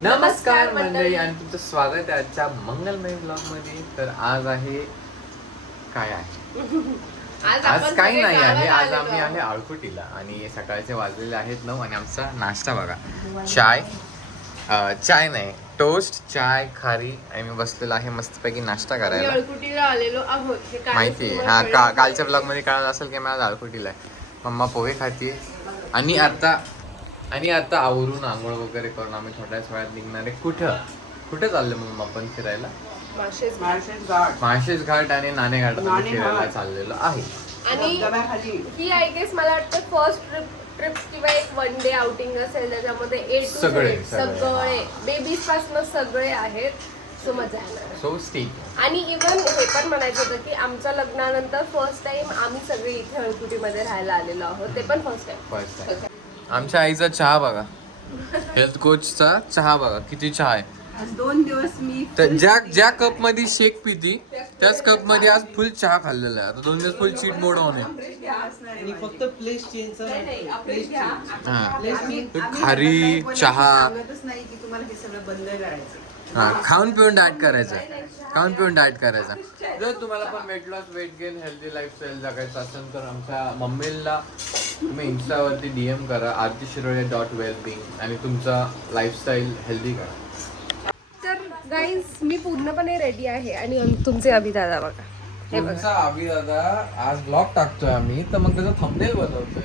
नमस्कार मंडळी आणि तुमचं स्वागत आहे आजच्या मंगलमय ब्लॉग मध्ये. तर आज आहे काय आहे आज काही नाही आहे. आज आम्ही आहे आळकुटीला आणि सकाळचे वाजलेले आहेत 9 आणि आमचा नाश्ता बघा. चाय नाही, टोस्ट, चाय, खारी आणि मी बसलेला आहे मस्तपैकी नाश्ता करायला. आळकुटीला आलेलो आहोत माहिती आहे कालच्या ब्लॉग मध्ये कळलं असेल की मी आज आळकुटीला आहे. मम्मा पोहे खातीये आणि आता आवरून आंघोळ वगैरे करून आम्ही थोड्याच वेळात निघणार आहे. कुठे चाललो मग आपण फिरायला? माळशेज घाट आणि नाणे घाट फिरायला चाललेलो आहे. आणि ही आय गेस मला वाटतं फर्स्ट ट्रिप किंवा एक वन डे आउटिंग असेल त्याच्यामध्ये ए टू सगळे बेबीज पासून सगळे आहेत. सो मजा येणार. So stay. आणि इव्हन हे पण म्हणायचं होतं की आमच्या लग्नानंतर फर्स्ट टाइम आम्ही सगळे इथे अळकुटीमध्ये राहायला आलेलो आहोत. ते पण फर्स्ट टाइम. आमच्या आईचा चहा बघा, हेल्थ कोचचा चहा बघा किती चहा आहे. 2 दिवस मी तर ज्या कप मध्ये शेक पिती त्याच कप मध्ये आज फुल चहा खाल्लेला आहे. आता 2 दिवस फुल चीट मोड होणे. आणि फक्त प्लेस चेंज खारी चहा नाही की तुम्हाला हे सगळं बंद करायचं. खाऊन पिऊन डाएट करायचा. जर तुम्हाला पण weight loss, weight gain, healthy lifestyle जगायचं असेल तर आमच्या मम्मीला तुम्ही इन्स्टावरती DM करा artishirole.wellbeing आणि तुमचा लाईफस्टाईल हेल्दी करा. तर गाईज मी पूर्णपणे रेडी आहे आणि तुमचे अभिदादा बघा. हे बघा तुमचा दादा आज ब्लॉग टाकतोय आम्ही, तर मग त्याचा थंबनेल बनवतोय.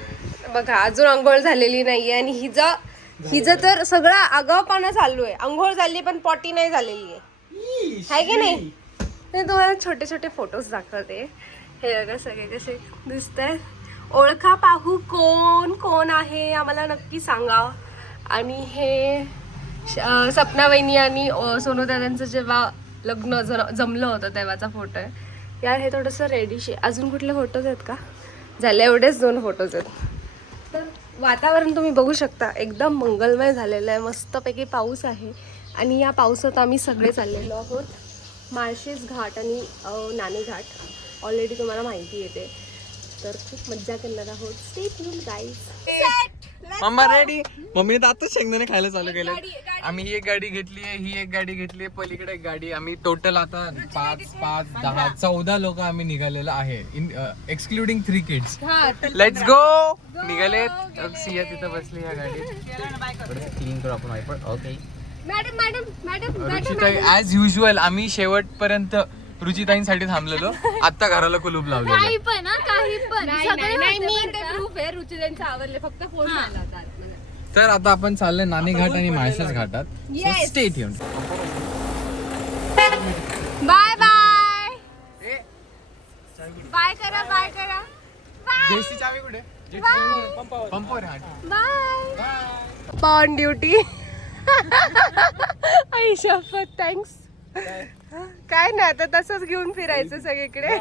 बघा अजून अंघोळ झालेली नाहीये आणि हिचं तर सगळा आगाऊपणा चालू आहे. अंघोळ झाली पण पॉटी नाही झालेली आहे की नाही? मी तुम्हाला छोटे छोटे फोटोज दाखवते. हे बघा सगळे कसे दिसत आहेत. ओळखा पाहू कोण आहे आम्हाला नक्की सांगा. आणि हे सपना वहिनी आणि सोनू दादांचं जेव्हा लग्न जमलं होतं तेव्हाचा फोटो आहे. यार हे थोडंसं रेडिश आहे. अजून कुठले फोटोज आहेत का? झाले एवढेच 2 फोटोज आहेत. तर वातावरण तुम्ही बघू शकता एकदम मंगलमय झालेलं आहे. मस्तपैकी पाऊस आहे आणि या पावसात आम्ही सगळे चाललेलो आहोत माळशेज घाट आणि नाणे घाट. ऑलरेडी तुम्हाला माहिती येते. तर खूप मज्जा करणार आहोत. Stay tuned guys. Mamma ready. मम्मीने तर आताच शेंगदाणे खायला चालू केलं. आम्ही ही एक गाडी घेतली आहे, ही एक गाडी घेतली आहे, पलीकडे एक गाडी. आम्ही टोटल आता 5, 10, 14 लोक आम्ही निघालेलो आहे, एक्सक्लुडिंग 3 किड्स. Let's go. निघाले. सिया तिथं बसली ह्या गाडीत. क्लीन करू आपण वायपर. ओके मॅडम रुचिताई ऍज युजल आम्ही शेवटपर्यंत रुचिताईंसाठी थांबलेलो. आता घराला कुलूप लावलेलं. काही पण नाही मी ते प्रूफ आहे. रुचितांचं आवडले फक्त फोन आला होता. तर आता आपण चाललोय नाणे घाट आणि माळशेज घाटात. Stay tuned. Bye bye bye करा जेसी चावी कुठे? पंपावर. Bye on duty. आई शपथ थँक्स. काय नाही आता तसंच घेऊन फिरायचं सगळीकडे.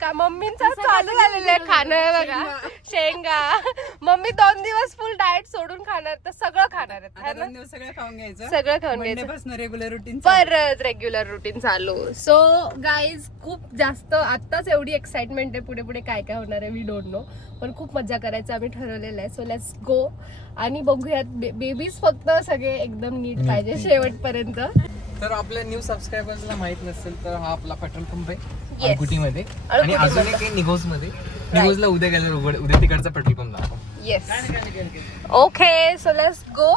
का मम्मींचं चालू झालेलं आहे खाणं बघा. शेंगा मम्मी 2 दिवस फुल डाएट सोडून खाणार तर सगळं खाणार आहेत. 2 दिवस सगळं खाऊन घ्यायचं. सगळं खाऊन घ्यायचं. रेग्युलर रुटीन परत रेग्युलर रुटीन चालू. सो गाईज खूप जास्त आत्ताच एवढी एक्साइटमेंट आहे. पुढे पुढे काय काय होणार आहे वी डोंट नो. पण खूप मजा करायचं आम्ही ठरवलेलं आहे. So let's go. आणि बघूयात बेबीज फक्त सगळे एकदम नीट पाहिजे शेवटपर्यंत. तर आपल्या न्यू सबस्क्रायबर्सला माहित नसेल तर हा आपला पेट्रोल पंप आहे Yes. अळकुटीमध्ये. आणि अजून एक आहे निघोजमध्ये. निघोजला उद्या गेलं उद्या तिकडचा पेट्रोल पंप दाखव. Yes okay. So let's go.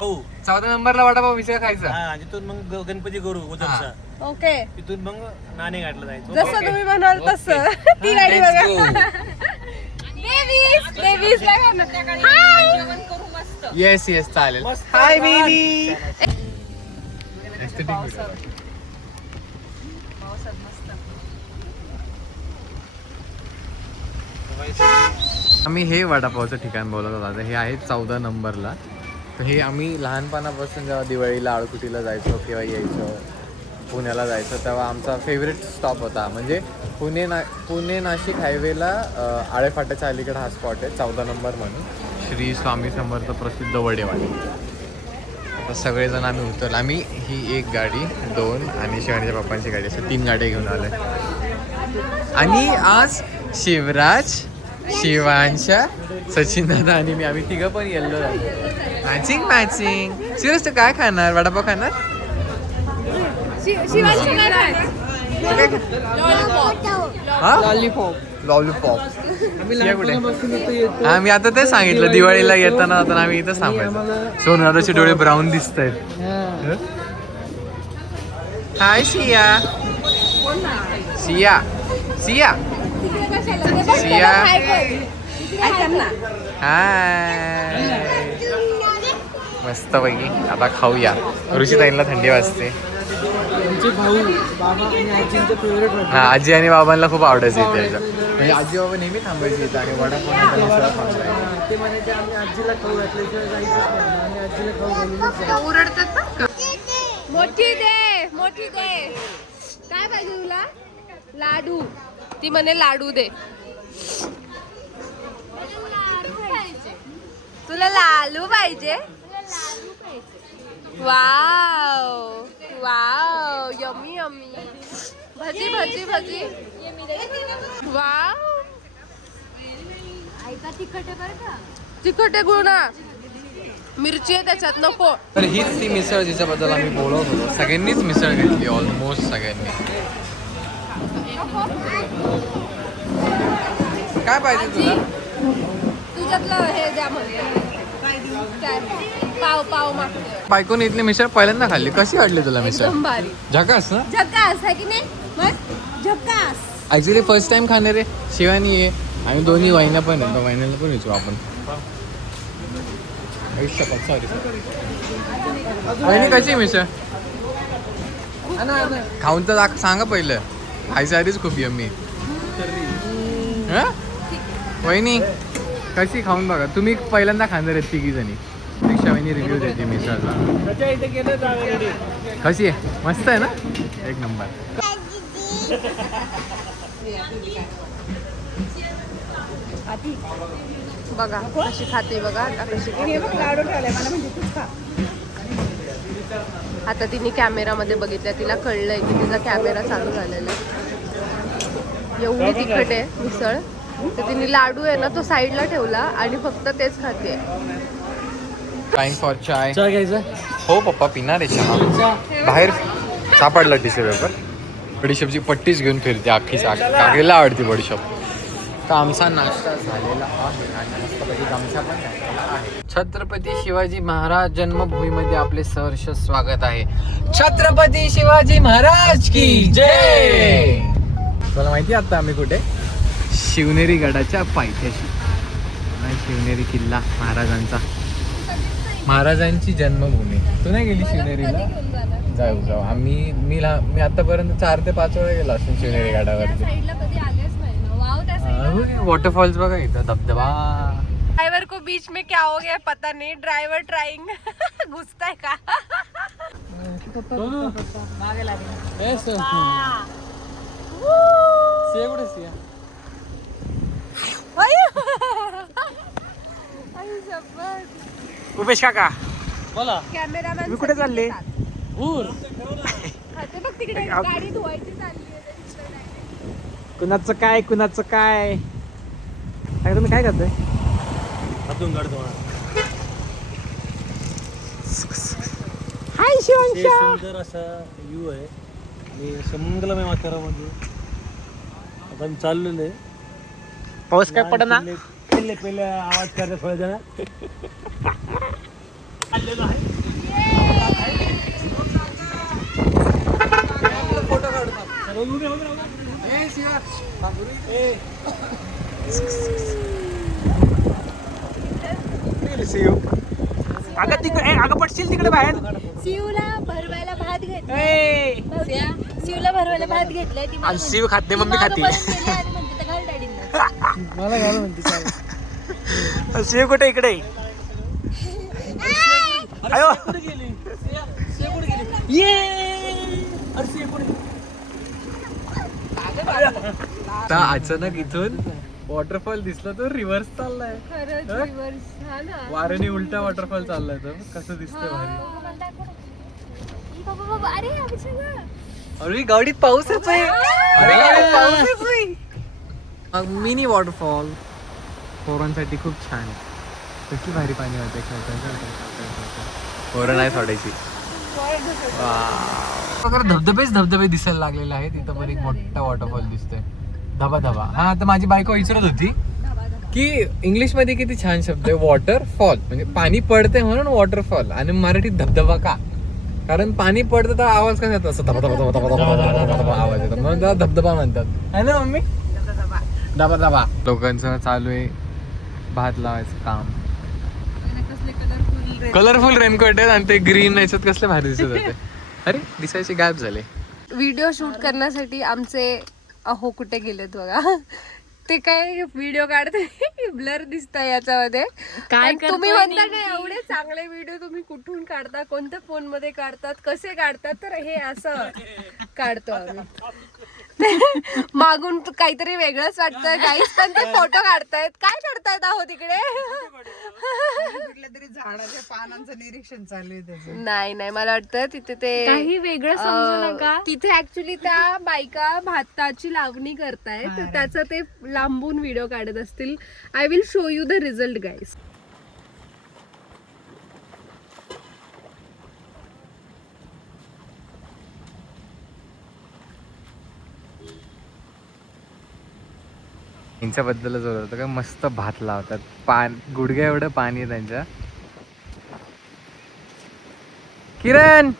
हो 14 नंबरला वडापाव मिसळ खायचा. तिथून मग गणपती करू उद्याचा. ओके तिथून मग नाणे घाटला जायचं. जसं तुम्ही म्हणाल तसं. ती गाडी बघा. बेबीज येस चालेल. Hi baby. आम्ही हे वडापावचं ठिकाण बोलत होतो. हे आहे 14 नंबरला. तर हे आम्ही लहानपणापासून जेव्हा दिवाळीला आळकुटीला जायचो किंवा यायचो पुण्याला जायचो तेव्हा आमचा फेवरेट स्टॉप होता. म्हणजे पुणे नाशिक हायवेला आळेफाट्याच्या अलीकडे हा स्पॉट आहे 14 नंबर म्हणून. श्री स्वामी समर्थ प्रसिद्ध वडेवाडी. आता सगळेजण आम्ही उतरलो. आम्ही ही एक गाडी, 2 आणि शिवानीच्या पप्पांची गाडी असं 3 गाड्या घेऊन आलोय. आणि आज शिवराज, शिवांशा सचिन दादा आणि मी आम्ही तिघं पण येल्लो मॅचिंग मॅचिंग. सिरियस तू काय खाणार? वडापाव खाणार? शिवाजी काय लॉलीपॉप. लॉलीपॉप हा मी आता तेच सांगितलं दिवाळीला येताना आता आम्ही इथं सांगायचं. सोनू दादाचे डोळे ब्राऊन दिसत आहेत. हाय सिया. सिया सिया सिया हाय. मस्त पैकी आता खाऊया. ऋषीताईंना थंडी वाजते. हा आजी आणि बाबांना खूप आवडायचं इथे यायचं. म्हणजे आजी बाबा नेहमी थांबायचे इथं आणि वडापाव ते म्हणायचे आम्ही आजीला खाऊ घातल्याशिवाय जायचंच नाही ना. आम्ही आजीला खाऊ घालूनच ओरडतात. मोठी दे मोठी दे. काय पाहिजे तुला? लाडू. ती म्हणे लाडू दे. तुला लाडू पाहिजे? Wow wow yummy yummy. भजी भजी भजी. वाव तिखट आहे गुळणा. मिरची आहे त्याच्यात नको. तर हीच ती मिसळ जिच्याबद्दल आम्ही बोलत होतो. सगळ्यांनीच मिसळ घेतली ऑलमोस्ट सगळ्यांनी. काय पाहिजे तुला? तुझ्यातलं हे द्या म्हणजे काय पाव पाव मागते. बायकोने इथली मिसळ पहिल्यांदा खाल्ली. कशी वाटली तुला मिसळ? एकदम भारी. झकास ना? झकास आहे की नाही? मस्त झकास. ऍक्च्युली फर्स्ट टाइम खाणार आहे. शिवानी आहे आणि दोन्ही वाहिन्या पण आहे. वाहिन्याला पण विचारू आपण. सॉरी वहिनी कशी मिसळ? खाऊन तर सांगा पहिलं. खायच्या आधीच खूप यम्मी. वहिनी कशी खाऊन बघा. तुम्ही पहिल्यांदा खाणार आहेत तिघी जणी. दीक्षा वहिनी रिव्ह्यू देते मिसळला. कशी आहे? मस्त आहे ना? एक नंबर. बघा कशी खाते बघा आता कशी. लाडू ठेवलाय मला म्हणजे तूच खा. आता तिने कॅमेरामध्ये बघितलं. तिला कळलंय की तिचा कॅमेरा चालू झालेला आहे. एवढी तिखट आहे मिसळ. तर तिने लाडू आहे ना तो साईडला ठेवला आणि फक्त तेच खाते. टाइम फॉर चाय. चहा घ्यायचा. हो पप्पा पिणार आहे चहा. बाहेर सापडला टिश्यू पेपर. बडीशॉपची पट्टीच घेऊन फिरते अख्खीच. काकीला आवडती बडीशॉप. तर आमचा नाश्ता झालेला आहे आणि मस्तपैकी गमछा पण घातलेला आहे. छत्रपती शिवाजी महाराज जन्मभूमीमध्ये आपले सहर्ष स्वागत आहे. छत्रपती शिवाजी महाराज की जय. तुला माहिती आता आम्ही कुठे? शिवनेरी गडाच्या पायथ्याशी. शिवनेरी किल्ला महाराजांची जन्मभूमी. तू नाही गेली शिवनेरीला? जाऊ मी आतापर्यंत 4 ते 5 वेळा गेलो असेल शिवनेरी गडावरती. वॉटरफॉल्स बघा इथं धबधबा. ड्राइवर को बीच में क्या हो गया पता नहीं. ड्राइवर ट्राइंग घुसताय का? उपेश काका बोला. कॅमेरामॅन कुठे चालले? बघ तिकडे गाडी धुवायची चालली आहे. कुणाचं काय तुम्ही काय करताय? हातून काढतो. हाय शिवांशा. सुंदर असा व्ह्यू आहे आणि मंगलमय वातावरणामध्ये आता आम्ही चाललेलो आहे. पाऊस काय पडना. पहिले आवाज करते थोड्या जण. चाललेलो आहे. अगं पडशील तिकडे बाहेर. शिवला भरवायला भात घेतलाय. शिवला भरवायला भात घेतलाय. ती मला शिव खाते मम्मी खाते. आणि म्हणते घाल डॅडींना. मला घाल म्हणते. शिव कुठे इकडे? अयो आता अचानक इथून वॉटरफॉल दिसला तर रिव्हर्स चाललाय. खरंच reverse. हा ना. वाऱ्याने उलटा वॉटरफॉल चाललाय. तर कसं दिसतंय भारी. बाबा अरे अभिषेक अरे गाडीत पाऊस येतोय. अरे गाडीत पाऊस येतोय. मिनी वॉटरफॉल पोरांसाठी खूप छान आहे. कसली भारी पाणी होते पोरं नाही सोडायची. धबधबेच धबधबे दिसायला लागलेले आहेत. इथं पण एक मोठा वॉटरफॉल दिसतोय, धबा धबा. हा, तर माझी बायको विचारत होती की इंग्लिश मध्ये किती छान शब्द आहे वॉटरफॉल, म्हणजे पाणी पडते म्हणून वॉटरफॉल, आणि मराठीत धबधबा का? कारण पाणी पडतं तर आवाज कसा येतो, असं धबा धबा धबा धबा धबा धबा धबा आवाज येतो, म्हणून त्याला धबधबा म्हणतात है ना मम्मी? धबा धबा. लोकांचं चालू आहे भात लावायचं काम. कलरफुल रेनकोट आहेत आणि ते ग्रीन याच्यात कसले भारी दिसत होते. अरे दिसायचे गायब झाले. व्हिडिओ शूट करण्यासाठी आमचे अहो कुठे गेलेत बघा. ते काय व्हिडिओ काढते ब्लर दिसतंय याच्यामध्ये. काय पण तुम्ही म्हणता काय एवढे चांगले व्हिडिओ तुम्ही कुठून काढता, कोणत्या फोन मध्ये काढतात, कसे काढतात? तर हे असं काढतो आम्ही. मागून काहीतरी वेगळंच वाटतं गाईस, पण ते फोटो काढतायत. काय करतायत आहो तिकडे? कुठल्या तरी झाडाच्या पानांचं निरीक्षण चालू आहे त्याचं. नाही नाही, मला वाटतं तिथे ते काही वेगळं समजू नका. तिथे ऍक्च्युली त्या बायका भाताची लावणी करतायत, तर त्याचा ते लांबून व्हिडिओ काढत असतील. I will show you the result guys. यांच्याबद्दलच बोलत होतं का, मस्त भात लावतात. गुडघ्या एवढं पाणी आहे त्यांच्या. किरण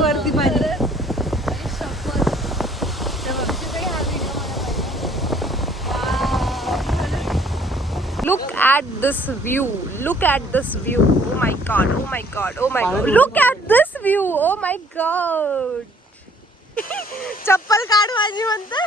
वरती पाणी. Look at this view. Look at this view. Oh my god. Oh my god. Oh my god. Look at this view. Oh my god. चप्पल काढ माझी म्हणते.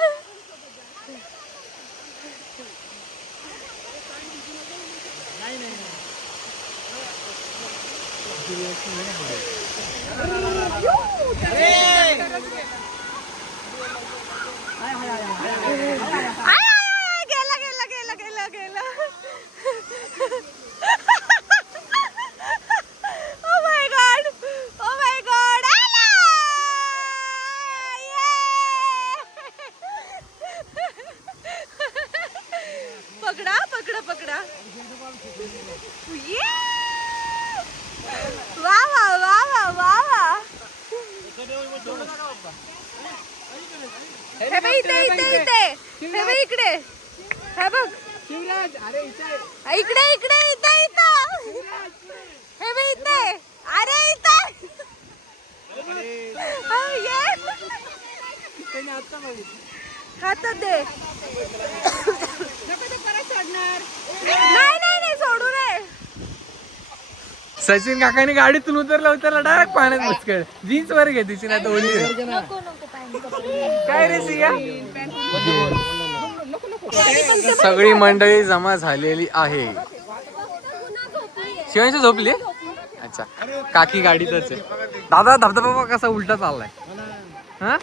पकडा. वा वा वा वा वा वा. हे बघ इथे इथे इथे. हे बघ इकडे. हे बघ इकडे इकडे इथे इथं. हे बघ इथे. अरे इथं. हातात दे. नाही सोडू नये. सचिन काकाने गाडीतून उतरला डायरेक्ट पाण्यात मुचकळ. जीन्स वर घे तिची ना ओली. काय रे सिया? सगळी मंडळी जमा झालेली आहे. शिवांशी झोपली? अच्छा, काकी गाडीतच आहे. दादा धबधबा कसा उलटा चाललाय हा?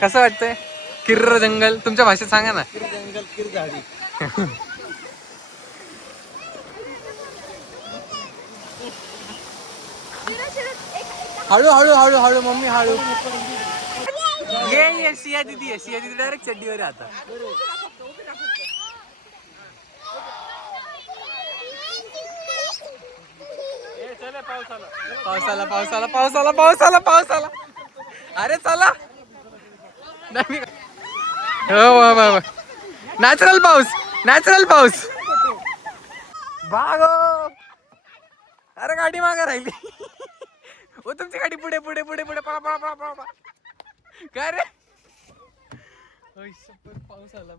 कसं वाटतंय? किर्र जंगल तुमच्या भाषेत सांगा ना. हळू हळू हळू हळू मम्मी हळू. ये सिया दीदी आहे. सिया दीदी डायरेक्ट चड्डीवर आहे आता. पावसाला पावसाला पावसाला पावसाला पावसाला. अरे चला. नॅचरल पाऊस नॅचरल पाऊस. भागो. अरे गाडी मागे राहिली. ओ तुमची गाडी पुढे पुढे पुढे पुढे पळा पळा पळा पळा. काय रे? पाऊस आला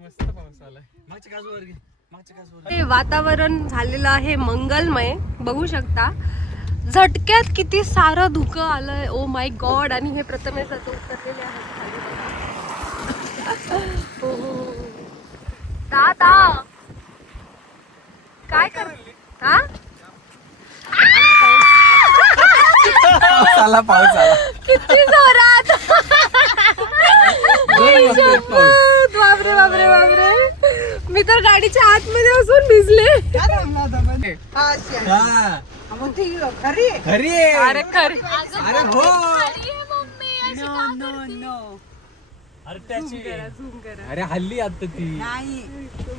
मस्त पाऊस आला. वातावरण झालेलं आहे मंगलमय, बघू शकता. झटक्यात किती सारं धुकं आलंय. ओ माय गॉड. आणि हे प्रथमेश आता उतरलेले आहेत. दादा काय कर हा? पाऊस आला पाऊस आला. किती जोरात. बापरे बापरे बापरे. मी तर गाडीच्या आतमध्ये असून भिजले. अरे खरी. अरे त्याची अरे हल्ली आता ती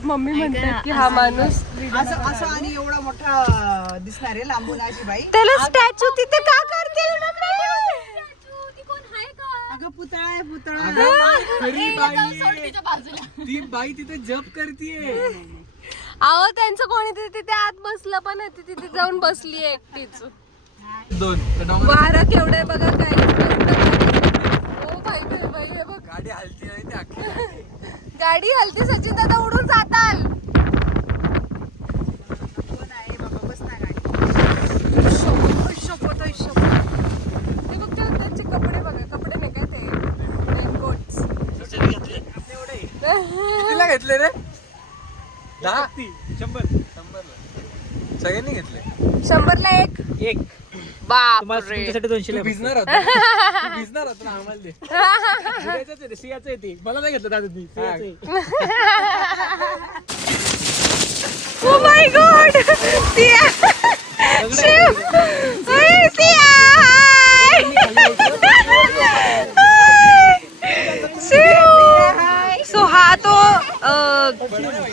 मम्मी म्हणतात की हा माणूस असं आणि एवढा मोठा दिसणार आहे लांबून अशी बाई. त्याला स्टॅच्यू तिथे का करतील ना अगं पुतळा आहे पुतळा. ती बाई तिथे जप करतीये. अहो त्यांचं कोणीतरी तिथे आत बसलं पण आहे, ती तिथे जाऊन बसली एकटीच. 2 वारं केवढं आहे बघा काय. ओ बाई बाई बाई हे बघ. गाडी हलती नाही ती अख्खी. गाडी हलती सचिन दादा उडून जाताल. ते बघ त्यांचे कपडे बघा, कपडे नाही काय ते रेनकोट्स. तिला घेतले रे 10 100 सगळ्यांनी घेतले. 100ला एक. एक बाप तुम्हाला रे. तुमच्यासाठी 200 भिजणार होता तू भिजणार होता ना आम्हाला दे. सियाचं आहे ते मला नाही घेतलं दादा मी सियाचं आहे. Oh my god. Siya. Shiv. ओय सिया. शिव. सो हा तो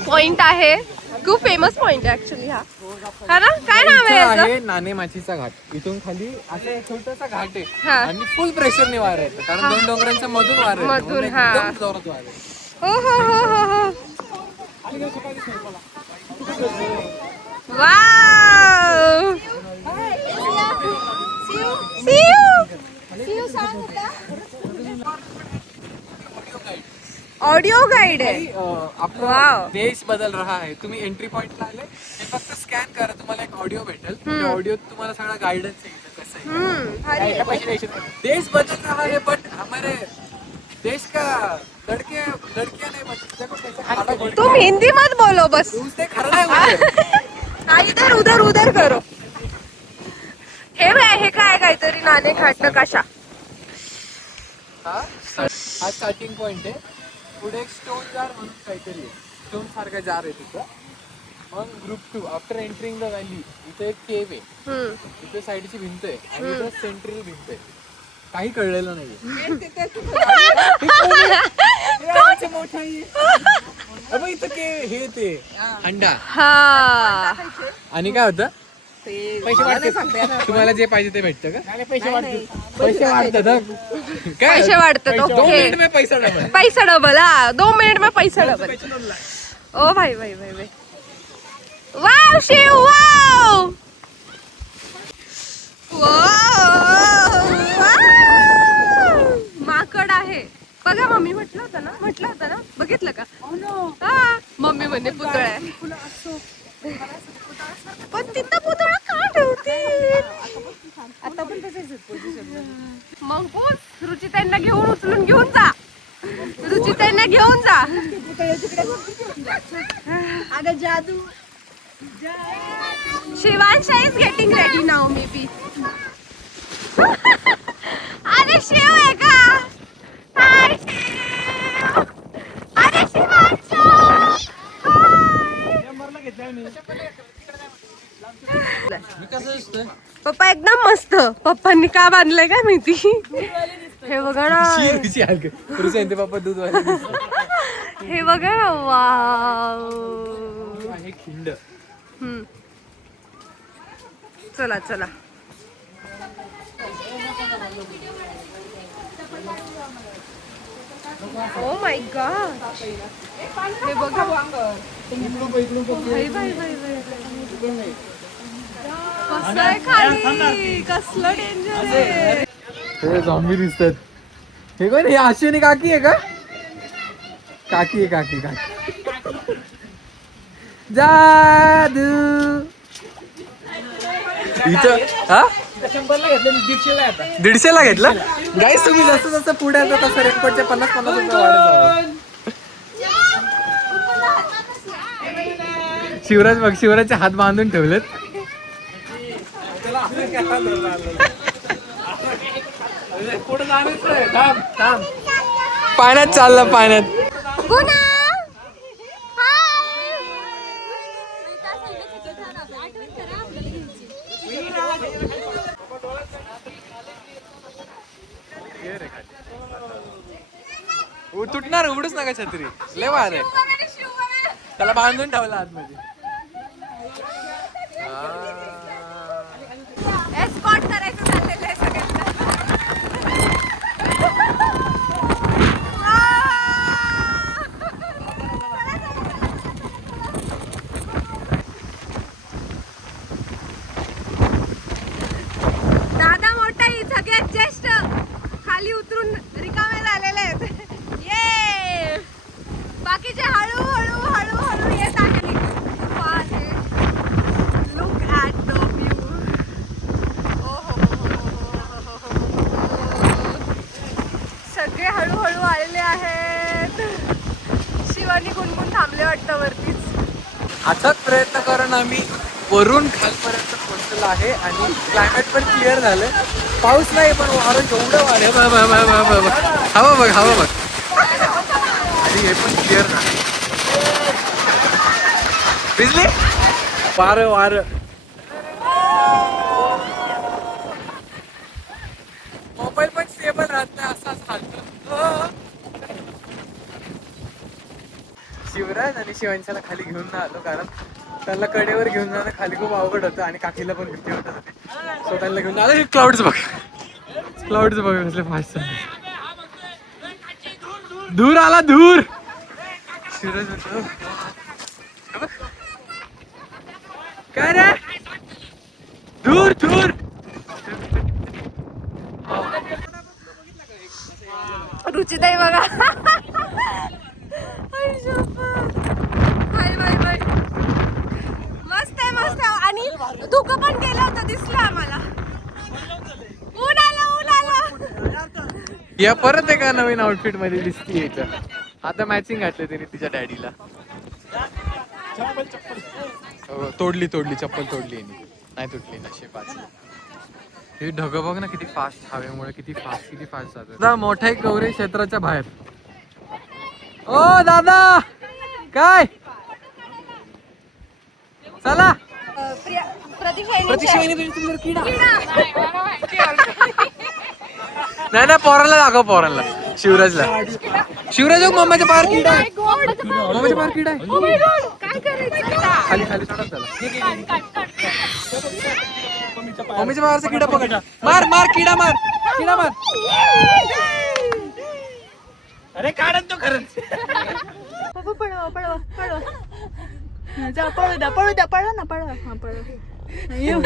पॉइंट आहे. खूप फेमस पॉइंट आहे ऍक्च्युली हा. हा ना काय नाव आहे इथं याचं? आहे नाणे माचीचा घाट. इथून खाली असा एक छोटासा घाट आहे हा. आणि फुल प्रेशरने वारा येतं कारण 2 डोंगरांच्या मधून वारा येतं. मधून, म्हणून हा. एकदम जोरात वारा येतं. हो हो हो हो हो. वाव. ऑडिओ गाईड आहे. आपला वाव. देश बदल रहा है. तुम्ही एंट्री पॉइंटला आले ते फक्त स्कॅन करा, तुम्हाला एक ऑडिओ भेटेल. ऑडिओ तुम्हाला सगळा गायडन्स आहे इथं कसं आहे. भारी आहे. देश बदल रहा है बट हमारे देश का लड़कियां नहीं बदल. देखो कैसे खड़ा है. तुम हिंदी मत बोलो बस. उसने खड़ा है उधर. हा, इधर उधर उधर करो. हे काय काहीतरी नाणे घाट नकाशा. हा स्टार्टिंग पॉइंट आहे. पुढे एक स्टोन जार म्हणून काहीतरी आहे. स्टोन सारखा जार आहे तिथं. मग group 2 after entering the valley इथे एक केव आहे. इथे साईडची भिंत आहे आणि इथं सेंट्रल भिंत आहे. काही कळलेलं नाहीये. इथं हे ते अंडा हा. आणि काय होतं पैसे वाटते. तुम्हाला जे पाहिजे ते भेटतं का? पैसे वाटतात हा? काय पैसे वाढतात. 2 ओके. मिनिट में पैसा डबल. पैसा डबल. हा 2 मिनिट में पैसा डबल. ओ भाई भाई भाई भाई. Wow Shiv wow. माकड आहे बघा. मम्मी म्हटलं होतं ना बघितलं का? हा मम्मी म्हणे पुतळा आहे. पण तिथं पुतळा का ठेवतील? मग पोच रुचिताईंना घेऊन उचलून घेऊन जा. रुचिताईंना घेऊन जा. अगं जादू. Shivansha is getting ready now maybe. अरे शिव आहे का? हाय शिव. अरे शिवांशा. पप्पा एकदम मस्त. पप्पांनी का बांधलंय का माहिती. हे बघा ना. पप्पा दूध वाले हे बघा ना. वाव. आहे खिंड. चला चला. ओ माय गॉड. हे बघा. कसं आहे खाली. कसलं डेंजर आहे. हे झॉम्बी दिसतात. हे कोण? हे अश्विनी काकी आहे का? काकी आहे काकी. जादू इथं हा 100ला घेतलं 150ला आता 150ला घेतलं. गाईस तुम्ही जसं जसं पुढे येतो तसं रेनकोटचे 50-50 रुपये वाढत जावं. शिवराज बघ. शिवराजचे हात बांधून ठेवलेत. पाण्यात चाललं पाण्यात. गुना. हाय. तुटणार, उघडूच नका छत्री. लय वार आहे, त्याला बांधून ठेवला आतमध्ये. एस्कॉर्ट करायचं चाललेलं आहे सगळ्यांना. दादा मोठा ही सगळ्यात ज्येष्ठ खाली उतरून रिकामे झालेले आहेत. ये बाकीचे हळूहळू हळूहळू येत आहे. Look at the view. सगळे हळूहळू आलेले आहेत. शिवानी गुणगुण थांबले वाटतं वरतीच. अथक प्रयत्न करून आम्ही वरून खालपर्यंत पोहोचलेलो आहे आणि क्लायमेट पण क्लिअर झालं. पाऊस नाही पण वारं एवढं वाढ आहे. हवा बघ, हवा बघ. आणि हे पण क्लिअर झालं. भिजली वारं वारं. मोबाईल पण स्टेबल राहत नाही, असाच हालतो. शिवराज आणि शिवांशाला खाली घेऊन ना आलो कारण त्याला कडेवर घेऊन जाणं खाली खूप अवघड होतं आणि काकीला पण भीती वाटत होती. सो त्यांना घेऊन आलो. क्लाउड्स बघ, क्लाउड्स बघ कसले फास्ट चालले. दूर आला, दूर. शिवराज म्हणतो काय रे, दूर दूर. रुचिताई बघा. Bye bye bye. मस्त आहे, मस्त आहे. आणि धुकं पण केलं होतं, दिसलं आम्हाला. ऊन आलं, ऊन आलं. या परत एका नवीन आउटफिट मध्ये दिसतीये इथं. आता मॅचिंग घातलं तिने तिच्या डॅडीला. तोडली चप्पल तोडली. नाही तुटली, नशेबाच. हे ढग बघ ना किती फास्ट, हवेमुळे किती फास्ट जातात. मोठा एक गौरी क्षेत्राच्या बाहेर. ओ दादा काय चला. नाही ना, पोराला दाखव, पोराला. शिवराजला. शिवराज मम्माच्या पार किडा आहे. मम्माच्या पार किडा आहे. खाली खाली सोडा त्याला. मम्मीच्या पारचा किडा पकड. मार मार किडा, मार किडा, मार. अरे काढत तो खरंच. पळवा पळवा पळवा. जा पळू द्या, पळू द्या, पळवा ना, पळवा. हा पळवा. येऊ.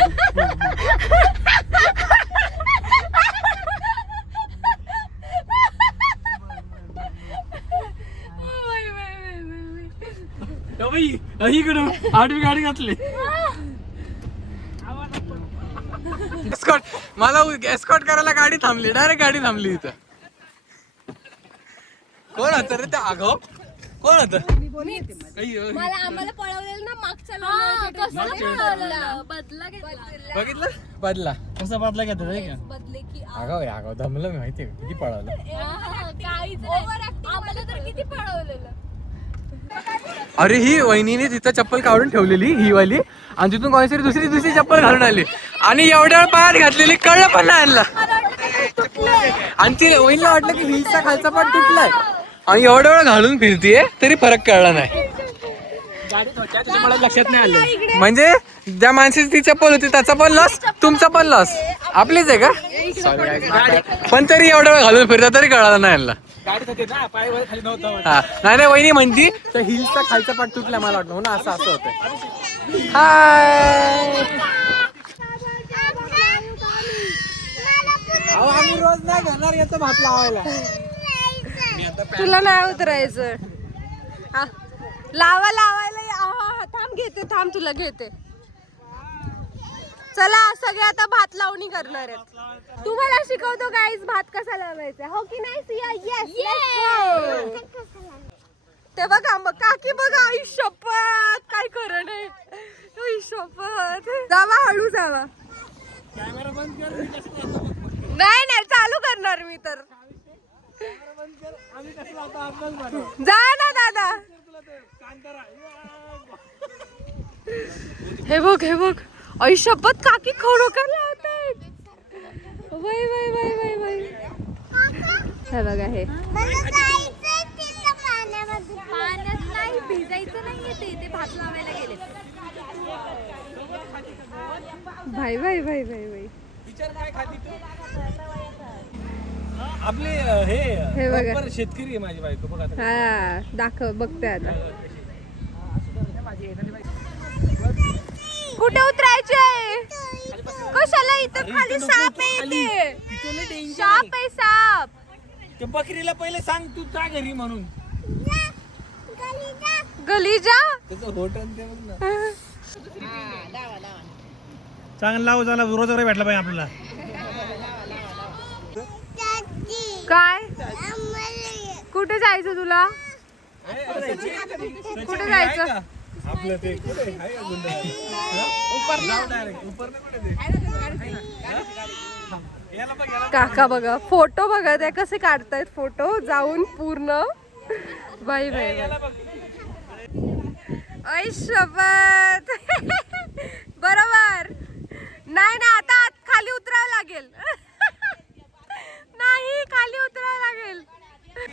इकडून आडवी गाडी घातली. एस्कॉट, मला एस्कॉट करायला गाडी थांबली, डायरेक्ट गाडी थांबली इथं. कोण होतं रे ते आगाव? कोण होतं? मला आम्हाला पळवलेलं ना मागच्या बघितलं, बदला कसा बदला घेतात आहे का? बदले की आगाव आहे, आगाव. दमलं मी माहितीये किती पळालं. आम्हाला तर किती पळवलेलं. अरे ही वहिनीने तिथं चप्पल काढून ठेवलेली, ही वाली, आणि तिथून कोणीतरी दुसरी चप्पल घालून आली आणि एवढ्या वेळ पायात घातलेली, कळलं पण नाही आणला. आणि ती वहिनीला वाटलं की हिलचा खालचा पाठ तुटलाय आणि एवढ्या वेळ घालून फिरतीये तरी फरक कळला नाही. गाडीत होत्या त्याच्यामुळे लक्षात नाही आलं. म्हणजे ज्या माणसाची ती चप्पल होती त्याचा पण लॉस, तुमचा पण लॉस. आपलीच आहे का? सॉरी. पण तरी एवढ्या वेळ घालून फिरता तरी कळाला नाही आणला. गाडीत होते ना, पाय वर खाली नव्हतं. हा नाही वहिनी म्हणती तर हिलचा खालचा पाठ तुटला, मला वाटतं हो ना, असं होतं. हाय. आम्ही रोज नाही घेणार याचा भात लावायला. तुला नाही उतरायचं. हा. लावायला थांब घेते, थांब तुला घेते. चला सगळे आता भात लावणी करणार आहेत. तुम्हाला शिकवतो गाईज भात कसा लावायचा, हो की नाही सिया? येस. ते बघा मग काकी बघा, आई शपथ काय खरं नाही. आई शपथ. जावा, हळू जावा. कॅमेरा बंद कर. नाही चालू करणार मी तर. आम्ही कसं आता अभ्यास बनव. जा ना दादा. हे बघ आई शपथ काकी खरोखर लावतायत. वय वय वय वय वय हे बघा हे पाण्यात नाही भिजायचं नाहीये ते भात लावायला गेले. भाई भाई भाई भाई भाई आपले हे बघा. proper शेतकरी आहे माझी बायको बघा आता. हा दाखव बघते आता. कुठे उतरायचंय? कशाला इथं खाली साप आहे इथे. साप आहे साप. ते बकरीला पहिले सांग तू जा घरी म्हणून. गलीजा त्याचं होटल ते बघ ना. चांगला लाव झाला रोज वगैरे भेटला पाहिजे आपल्याला. काय कुठे जायचं तुला? कुठे जायचं? आपलं ते कुठे आहे गुंड काका बघा फोटो बघा त्या कसे काढतायत फोटो जाऊन पूर्ण. बाई बाई ऐ शपथ. बरोबर नाही ना आता आत खाली उतरावं लागेल. नाही खाली उतरावं लागेल.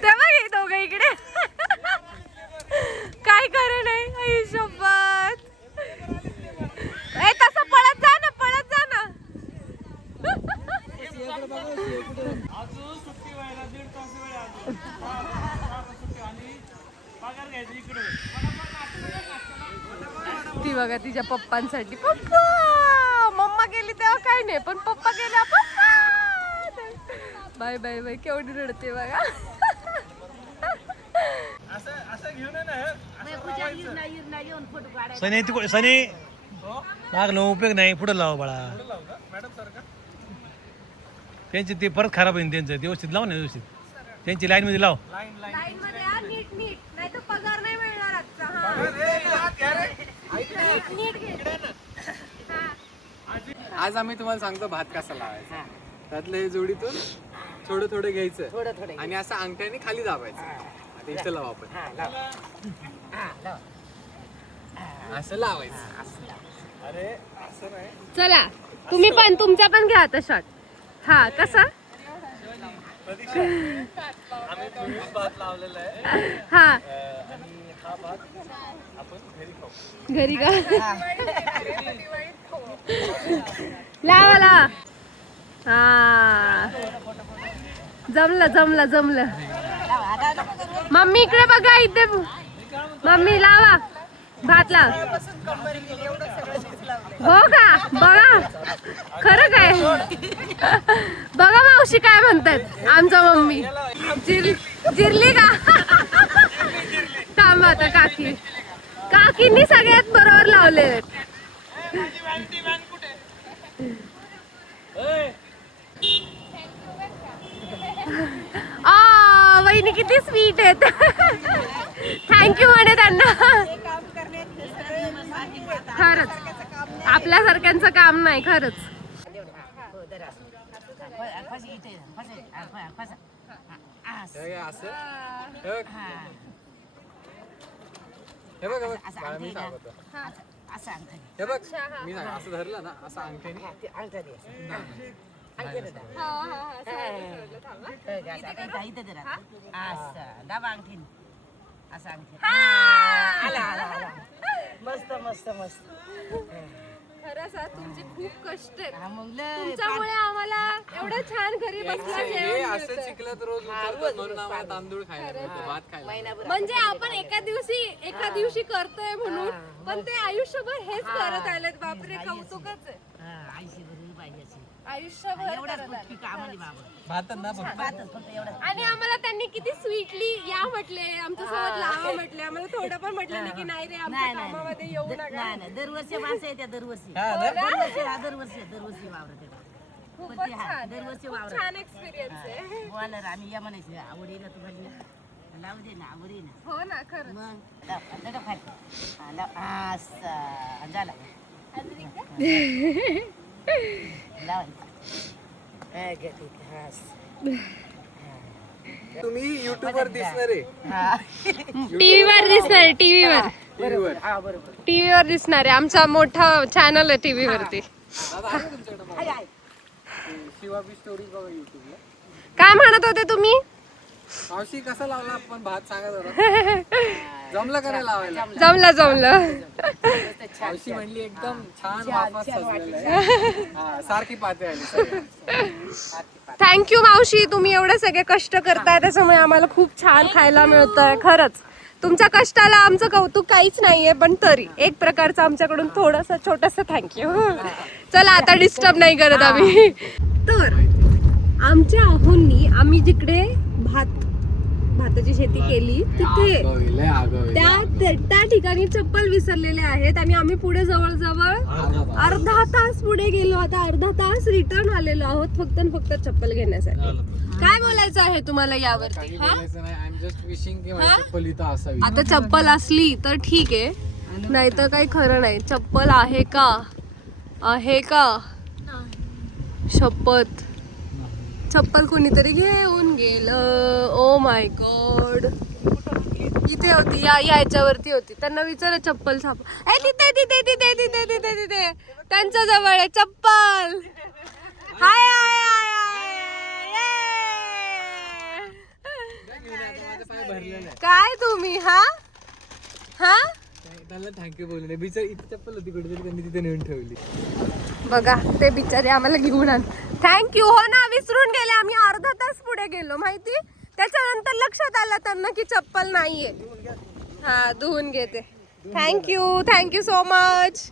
तेव्हा हे दोघं इकडे काय करे नाही. ऐ शपथ. ए तसं पळत जा ना पळत जा ना. ती बघा तिच्या पप्पांसाठी. पप्पा मम्मा गेली तेव्हा काही नाही पण पप्पा गेल्या पप्पा. बाय बाय बाय केवढी रडते बघा. सनी लागलं उपयोग नाही पुढे लावा बाळा. त्यांची ते परत खराब होईल त्यांचं. व्यवस्थित लाव ना व्यवस्थित त्यांची लाईन मध्ये लाव. लाईन मध्ये या नीट नीट नाही तर पगार नाही मिळणार आजचा. नीट घे. आज आम्ही तुम्हाला सांगतो भात कसा लावायचा. त्यातलं हे जोडीतून थोडं थोडं घ्यायचं आणि असं अंगठ्याने खाली दाबायचं. आता इथं लावा आपण. असं लावायचं. अरे असं नाही. चला तुम्ही पण तुमचा पण घ्या आता शॉट. हा कसा आम्ही पूर्वीच भात लावलेला आहे हा आणि हा भात आपण घरी खाऊ. घरी का लावा लावा. हा जमलं जमलं जमलं. मम्मी इकडे बघा इथे. मम्मी लावा भात लाव. हो का बघा खरं काय. बघा मावशी काय म्हणतात आमच्या मम्मी. जिरली का. थांबा आता काकी काकींनी सगळ्यात बरोबर लावले. वहिनी किती स्वीट आहेत. थँक्यू म्हणे त्यांना. खरंच आपल्यासारख्यांचं काम नाही खरंच. असं हे बघ बाळा, मी सांगतो. हे बघ मी सांग असं धरलं ना असं अंगठ्याने. मस्त मस्त मस्त. खरंच तुमचे खूप कष्ट आहेत. तुमच्यामुळे आम्हाला एवढं छान घरी बसला हे जेवण असं मिळतंय. चिखलात रोज उतरतात म्हणून आम्हाला तांदूळ खायला मिळतो, भात खायला. म्हणजे आपण एका दिवशी करतोय म्हणून पण ते आयुष्यभर हेच करत आलेत. बापरे कौतुकच आहे. आयुष्यभर करत आलेत. भातात ना फक्त. आणि आम्हाला त्यांनी किती स्वीटली या म्हटले आमच्यासोबत लावा म्हटले. आम्हाला थोडं पण म्हटलं नाही की नाही रे आमच्या कामामध्ये येऊ नका. दरवर्षी माणसं येत्या दरवर्षी. दरवर्षी वावरत येतात. खूपच छान दरवर्षी खूप छान एक्सपिरियन्स आहे. बोलणार आम्ही या म्हणायचं आवडी ना तुम्हाला लावू दे ना आवडी ना. हो ना खरं. मग लाव खाली असं झाला लावायचं. तुम्ही युट्यूबवर दिसणार आहे. टीव्हीवर दिसणार आहे, टीव्हीवर दिसणार आहे. आमचा मोठा चॅनल आहे टीव्ही वरती. शिवाबी स्टोरी बघा युट्यूबला. काय म्हणत होते तुम्ही? मावशी कसा लावला आपण भात सांगा जरा. जमलं का नाही लावायला? जमलं. मावशी म्हणली एकदम छान वाफा सजलेलं आहे. हा, सारखी पाते आली. थँक्यू मावशी, तुम्ही एवढे सगळे कष्ट करताय त्याच्यामुळे आम्हाला खूप छान खायला मिळतंय. खरंच तुमच्या कष्टाला आमचं कौतुक काहीच नाहीये, पण तरी एक प्रकारचं आमच्याकडून थोडंसं छोटंसं थँक्यू. चला आता डिस्टर्ब नाही करत आम्ही. तर आमच्या आहोंनी आम्ही जिकडे भाताची शेती केली तिथे त्या ठिकाणी चप्पल विसरलेले आहेत आणि आम्ही पुढे जवळ अर्धा तास पुढे गेलो. आता अर्धा तास रिटर्न आलेलो आहोत फक्त चप्पल घेण्यासाठी. काय बोलायचं आहे तुम्हाला यावरती? आता चप्पल असली तर ठीक आहे, नाही तर काही खरं नाही. चप्पल आहे का शपथ. चप्पल कोणीतरी घेऊन गेलं. ओ माय गॉड. इथे होती, याच्यावरती होती. त्यांना विचारा चप्पल तिथे त्यांच्या जवळ आहे चप्पल. हाय काय तुम्ही हा त्याला थँक्यू बोलले. बिचार इथे चप्पल होती कुठेतरी, त्यांनी तिथे नेऊन ठेवली. बघा ते बिचारे आम्हाला घेऊन आण. थँक्यू. हो ना, विसरून गेले. आम्ही अर्धा तास पुढे गेलो माहिती. त्याच्यानंतर लक्षात आलं त्यांना की चप्पल नाहीये. हा, धुवून घेते. Thank you so much.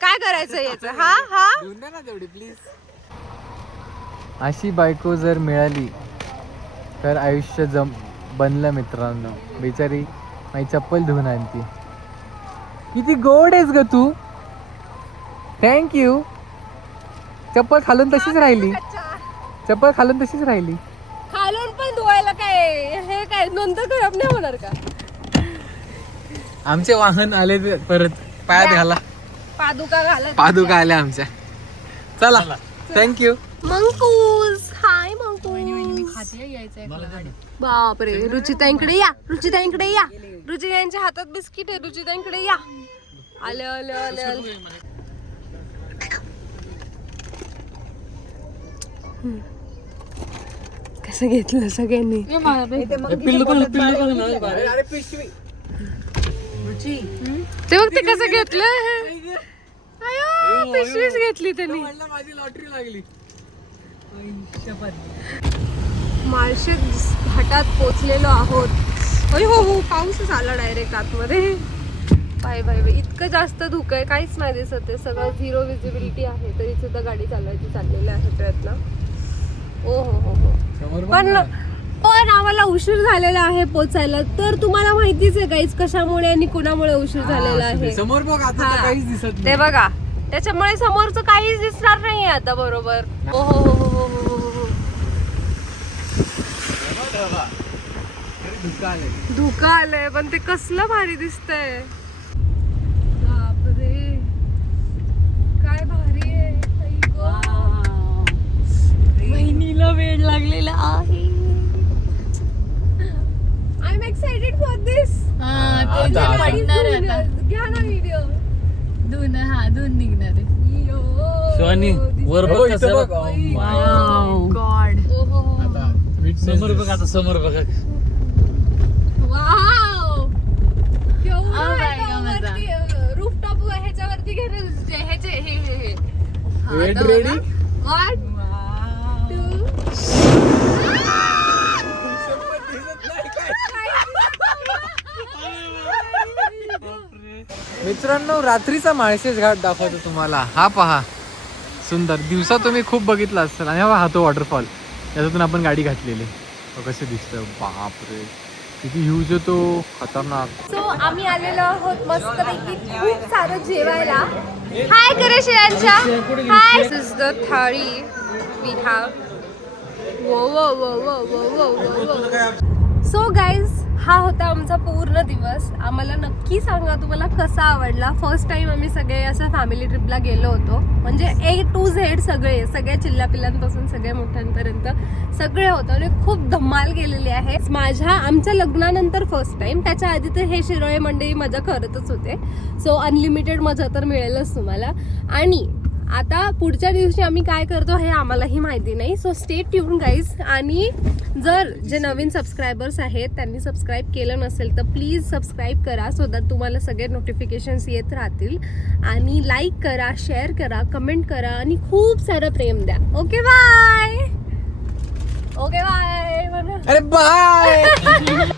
काय करायचं याचं? हा धुवून द्या ना तेवढी प्लीज. अशी बायको जर मिळाली तर आयुष्य बनलं मित्रांनो. बिचारी माझी चप्पल धुवून आणती. किती गोड आहेस ग तू. थँक्यू. चप्पल खालून तशीच राहिली. खालून पण धुवायला काय हे काय नंतर खराब नाही होणार का? आमचे वाहन आले ते परत पायात घाला. पादुका आल्या आमच्या. चला थँक्यू. मंकूस. हाय मंकूस. बापरे. रुचिताईंकडे या. रुचिताईंच्या हातात बिस्किट आहे. रुचिताईंकडे या. आले. कसं घेतलं सगळ्यांनी? ते बघ ते कसं घेतलं. अयो, पिशवीच घेतली त्यांनी. माझी लॉटरी लागली. माळशेज घाटात पोचलेलो आहोत. हो पाऊसच आला डायरेक्ट आतमध्ये. बाय इतकं जास्त धुकं आहे, काहीच नाही दिसत आहे. सगळं झिरो विजिबिलिटी आहे, तरी सुद्धा गाडी चालवायची चाललेला आहे प्रयत्न. हो. पण आम्हाला उशीर झालेला आहे पोचायला. तर तुम्हाला माहितीच आहे गाईज कशामुळे आणि कुणामुळे उशीर झालेला आहे. समोर बघ, आता काहीच दिसत नाही. ते बघा, त्याच्यामुळे समोरचं काहीच दिसणार नाहीये आता. बरोबर. हो. धुका आलंय, पण ते कसलं भारी दिसतंय. बापरे, काय भारी आहे. बहिणीला वेळ लागलेला आहे. आय एम एक्साइटेड फॉर दिस. घ्या ना व्हिडिओ. धुवून निघणार आहे. शिवानी वर बघ कसं. गॉड. समोर बघ, आता समोर बघ. वाव, रूफटॉप ह्याच्यावरती ह्याचे हे रेडी. 1 2 मित्रांनो, रात्रीचा माळशेज घाट दाखवतो तुम्हाला. हा पहा, सुंदर. दिवसा तुम्ही खूप बघितला असेल. आणि हा तो वॉटरफॉल, याच्यातून आपण गाडी घातलेली. कसे दिसतं. बापरे, किती ह्यूज होतो, खतरनाक. सो आम्ही आलेलो आहोत मस्तपैकी खूप सारं जेवायला. हाय करेश यांच्या. हाय. दिस इज द थाळी वी हॅव. सो गाईज, हा होता आमचा पूर्ण दिवस. आम्हाला नक्की सांगा तुम्हाला कसा आवडला. फर्स्ट टाइम आम्ही सगळे असं फॅमिली ट्रिपला गेलो होतो, म्हणजे A to Z सगळ्या चिल्ल्या पिल्लांपासून सगळ्या मोठ्यांपर्यंत सगळे होतं आणि खूप धमाल गेलेली आहे. आमच्या लग्नानंतर फर्स्ट टाइम. त्याच्या आधी तर हे शिरोळे मंडळी मजा करतच होते. सो अनलिमिटेड मजा तर मिळेलच तुम्हाला. आणि आता पुढच्या दिवशी आम्ही काय करतो हे आम्हालाही माहिती नाही. So stay tune guys. आणि जर जे नवीन सबस्क्रायबर्स आहेत त्यांनी सबस्क्राईब केलं नसेल तर प्लीज सबस्क्राईब करा, सो दॅट तुम्हाला सगळे नोटिफिकेशन्स येत राहतील. आणि लाईक करा, शेअर करा, कमेंट करा आणि खूप सारं प्रेम द्या. Okay bye. Okay bye. अरे बाय.